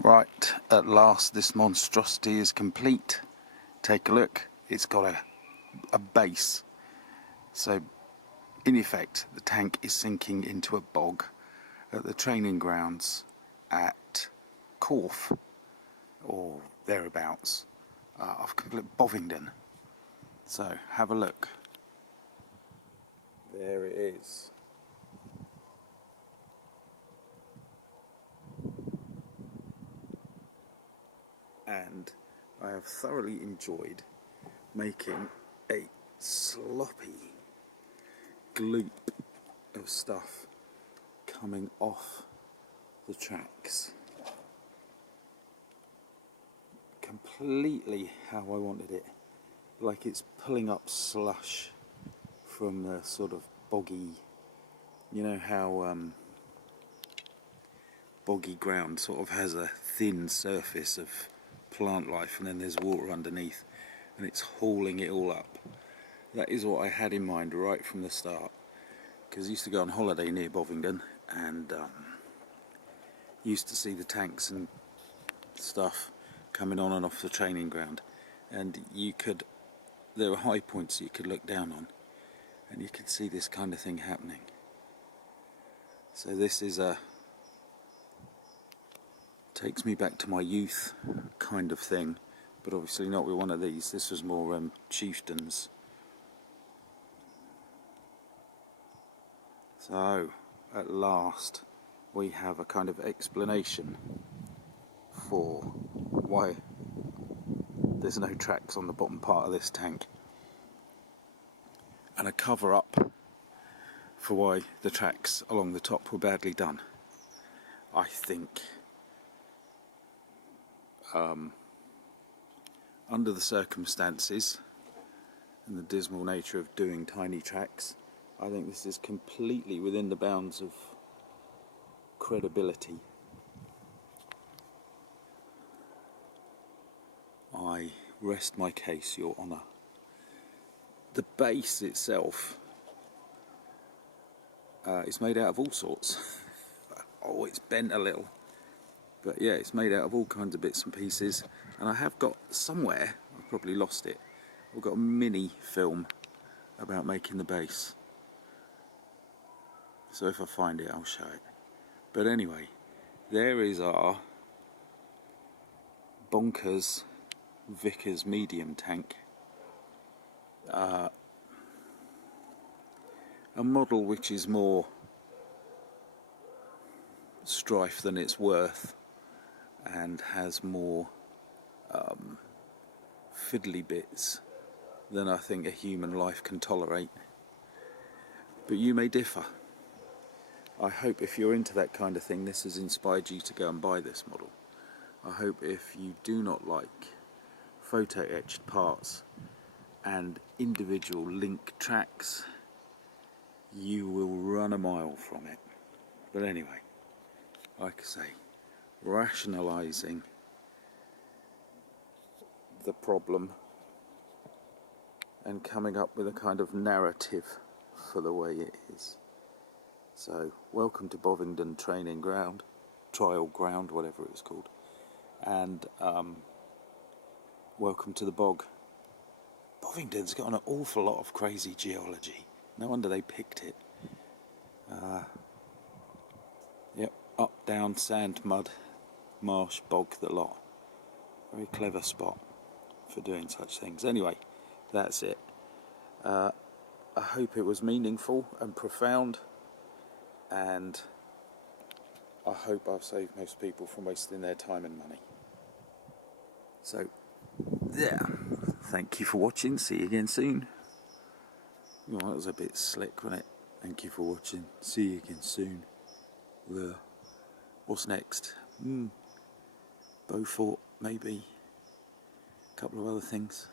Right, at last this monstrosity is complete. Take a look, it's got a base. So in effect the tank is sinking into a bog at the training grounds at Corfe or thereabouts of complete Bovingdon. So have a look. There it is. And I have thoroughly enjoyed making a sloppy gloop of stuff coming off the tracks. Completely how I wanted it. Like it's pulling up slush from the sort of boggy, you know how boggy ground sort of has a thin surface of plant life and then there's water underneath and it's hauling it all up. That is what I had in mind right from the start, because I used to go on holiday near Bovingdon and used to see the tanks and stuff coming on and off the training ground, and there were high points you could look down on and you could see this kind of thing happening. So this is takes me back to my youth kind of thing, but obviously not with one of these. This was more chieftains. So at last we have a kind of explanation for why there's no tracks on the bottom part of this tank, and a cover up for why the tracks along the top were badly done. I think under the circumstances and the dismal nature of doing tiny tracks, I think this is completely within the bounds of credibility. I rest my case, Your Honour. The base itself is made out of all sorts. Oh, it's bent a little. But yeah, it's made out of all kinds of bits and pieces. And I have got somewhere, I've probably lost it, I've got a mini film about making the base. So if I find it, I'll show it. But anyway, there is our bonkers Vickers medium tank. A model which is more strife than it's worth and has more fiddly bits than I think a human life can tolerate. But you may differ. I hope if you're into that kind of thing, this has inspired you to go and buy this model. I hope if you do not like photo etched parts and individual link tracks, you will run a mile from it. But anyway, like I say, rationalising the problem and coming up with a kind of narrative for the way it is. So, welcome to Bovingdon training ground, trial ground, whatever it's called, and welcome to the bog. Bovingdon's got an awful lot of crazy geology. No wonder they picked it. Yep, up, down, sand, mud, marsh, bog, the lot. Very clever spot for doing such things. Anyway, that's it. I hope it was meaningful and profound, and I hope I've saved most people from wasting their time and money. So, yeah, thank you for watching. See you again soon. Oh, that was a bit slick, wasn't it? Thank you for watching. See you again soon. What's next? Beaufort, maybe. A couple of other things.